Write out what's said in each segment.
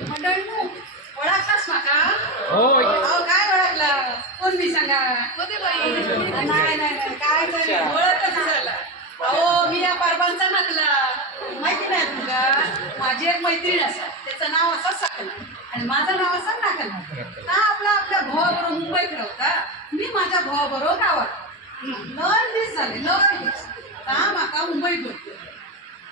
मंडळीनो ओळखलास माका हो अहो काय ओळखला? कोण मी सांगा. नाही नाही नाही. काय ओळखच झाला. अहो मी या परबांचा नकला. माहिती नाही माझी एक मैत्रीण असा. त्याचं नाव असं साकला आणि माझं नाव असं नाकला का आपला आपल्या भावाबरोबर मुंबईत होता मी माझ्या भावाबरोबर गावात. लय दिस झाले लय दिस का माका मुंबईत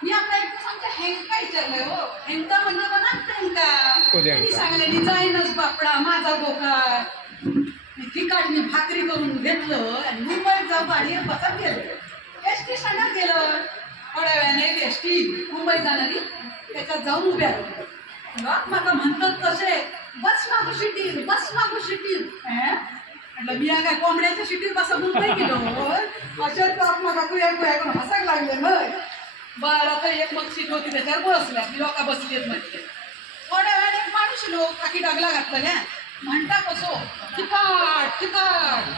मी आपल्या एक आमच्या हेंका विचारलंय हो. हेंका म्हणजे बघा हेंका. कोणी हेंका? त्यांनी सांगले डिझाईनच बापडा माझा बोका मी भाकरी करून घेतलं आणि मुंबईत जाऊन गाडी बसत गेलं. एस टी स्टँडात गेलं थोड्या वेळाने एस टी मुंबईत जाणारी त्याच्यात जाऊन उभ्या राहिल्या. लोक म्हणतात कसे बस मागू शिटीर बस मागू शिटीर हें? म्हटलं मी काय कोंबड्याच्या शिटीर बसा मुंबई गेलो. अशेच लोक म्हाका कुया कुया करून हसाक लागले मग बरं आता एक मग सीट होती त्याच्यावर बसल्या. ती लोक बसलीत म्हटले थोड्या वेळाने एक माणूस लोक खाकी डगला घातलेल्या म्हणता कसो चिकाट चिकाट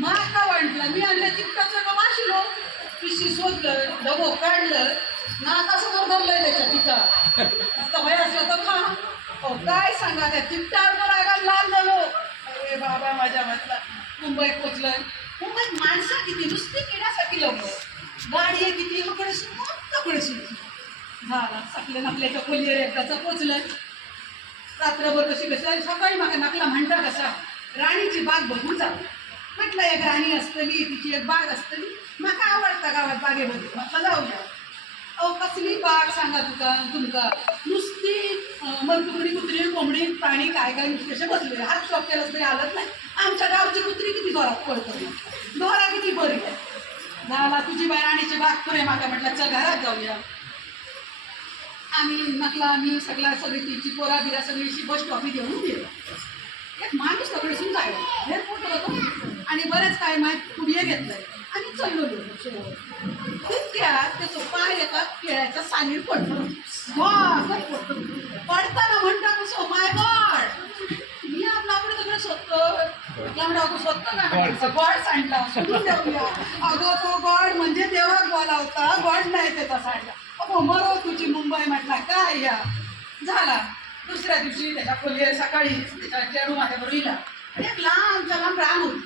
माका वाटलं मी आणलं चिकटाचं का वाशिलो पिशी सोधलं डबो काढलं. नाका समोर धरलंय त्याच्या तिका आता भय असलं तर खा. अहो, काय सांगा त्या तिकटावर रागा लाल झालो. अरे बाबा माझ्या म्हटलं मुंबईत पोचलं. मुंबईत माणसं किती? नुसती किड्यासाठी लोक. गाडी आहे किती इकडे तिकडे झाला. सगळे नाकल्याच्या खोलीवर एकदाचं पोचलं रात्रभर कशी कशी आणि सकाळी मागे नाकला म्हणता कसा? राणीची बाग बघून जा. म्हटलं एक राणी असतली तिची एक बाग असतली. माका आवडता गावात बागेमध्ये. म्हटलं जाऊया अहो कसली बाग सांगा तुका तुमका? नुसती अं, कुत्री कोंबडी प्राणी काय काय नुसते कसे बसले हात शॉप केलं तरी हालत नाही. आमच्या गावची कुत्री किती जोरात पडतो दोरा किती बरी आहे? झाला तुझी बाई राणीची बाग पुरे माका म्हटलं चल घरात जाऊया. आम्ही नकला आम्ही सगळ्या सगळी तिची पोरा बिरा सगळी बस टॉपी देऊन दिलं एक माणूस सगळे जायला हे फोटो होतो आणि बरेच काय माहीत पुढे घेतलंय. आणि चाललो. गेलो तितक्यात त्याचं पाय एका पडलं वाह, काय पडतं. पडताना म्हणता कसं माय गॉड मी आपला आपलं सगळं स्वतः लांबडा स्वतः का? सांडला सोडून देऊया अगं तो गॉड म्हणजे देवाक होता. गॉड नाही त्याचा सांडला अगो मरो तुझी मुंबई म्हटला काय या? झाला. दुसऱ्या दिवशी त्याच्या खोलीवर सकाळी त्याच्या चेडू माझ्याबरोबर इला. आणि एक लांबच्या लांब रांग होती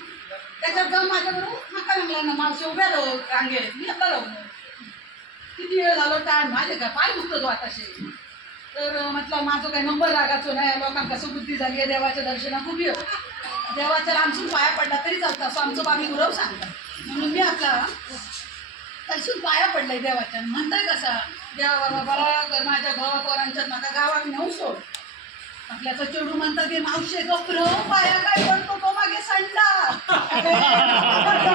त्याच्यात जाऊन माझ्याबरोबर नका लागला ना मावशी उभ्या राहू रांगेत. मी आता राहू किती वेळ झालो टाळ माझे का पाय दुखतो हो तो आताशे. तर म्हटलं माझं काही नंबर लागायचो नाही. लोकांना कसं बुद्धी झाली आहे देवाच्या दर्शना खूप येऊ देवाच्या आमसून पाया पडला तरी चालतं. असं आमचं बाबी गुरव सांगतात. म्हणून मी आपला तसून पाया पडलाय देवाच्या. म्हणताय कसा? देवा बाबा बरा माझ्या भावा पोरांच्यात नका गावात नेऊ सोड. आपल्याचं चेडू म्हणतात की मावशे गप्र पाया काय पडतो? तो मागे सांडला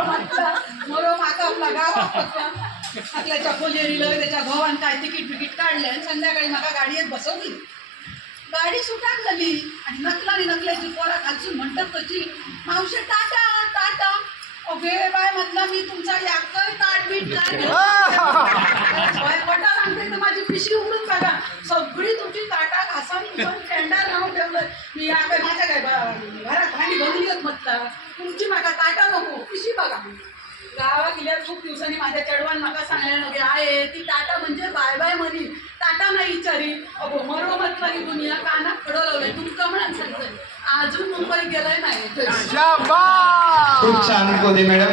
म्हटलं मरो माका आपला गावात आपल्याच्या खोलेरीला त्याच्या भावान काय तिकीट बिकीट काढले आणि संध्याकाळी माका गाडीत बसवली. गाडी सुटाक झाली आणि नकलानी नकल्याची पोरा खालसून म्हणतात तशी. मावशे टाटा टाटा. ओके बाय म्हटलं मी तुमचा याकर ताट बीट स्वयंपाका सांगते तर माझी पिशी उघडून बघा सगळी तुमची ताटा घासानी थंडा राहून ठेवलं मी या काय माझ्या काय बा- घरात भांडी भरून येत म्हटलं तुमची माका ताटा नको पिशी बघा गावात गेल्यावर खूप दिवसांनी माझ्या चढवान माका सांगायला नव्हे आहे ती टाटा म्हणजे बाय बाय म्हणी टाटा नाही विचारी. अगो मरो म्हटलं की दुनिया कानात खडं लावलंय. तुमका म्हणून सांगतोय. अजून मुंबई गेलाय नाही. शाबास! खूप छान कोणी मॅडम.